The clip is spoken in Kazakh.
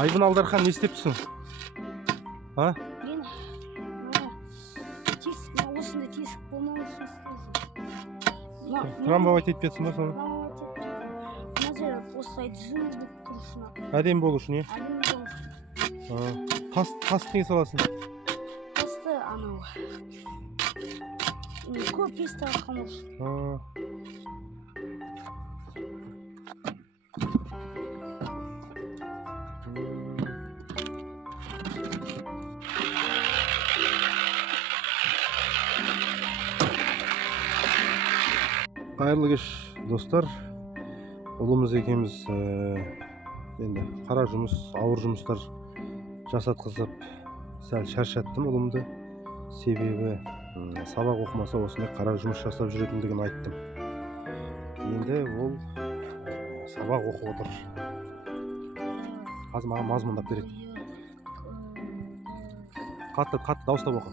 Айбын Алдархан, не істепсің? А? Мен тесік, осындай тесік болмауы үшін істеймін. Трамбовать етпетсің ба соны? Мына жері осылай түзу болып тұрушына. Әдемі болу үшін, Әдемі болу үшін. Тасты неге саласың? Тасты анау. Көп песті қалмау үшін. Қайырлы кеш, достар. Ұлымыз екеуміз енді қара жұмыс, ауыр жұмыстар жасатқызып, сәл шаршаттым ұлымды. Себебі сабақ оқымаса осындай қара жұмыс жасап жүретіндігін айттым. Енді ол сабақ оқып отыр. Қазір маған мазмұндап береді. Қатты дауыстап оқы.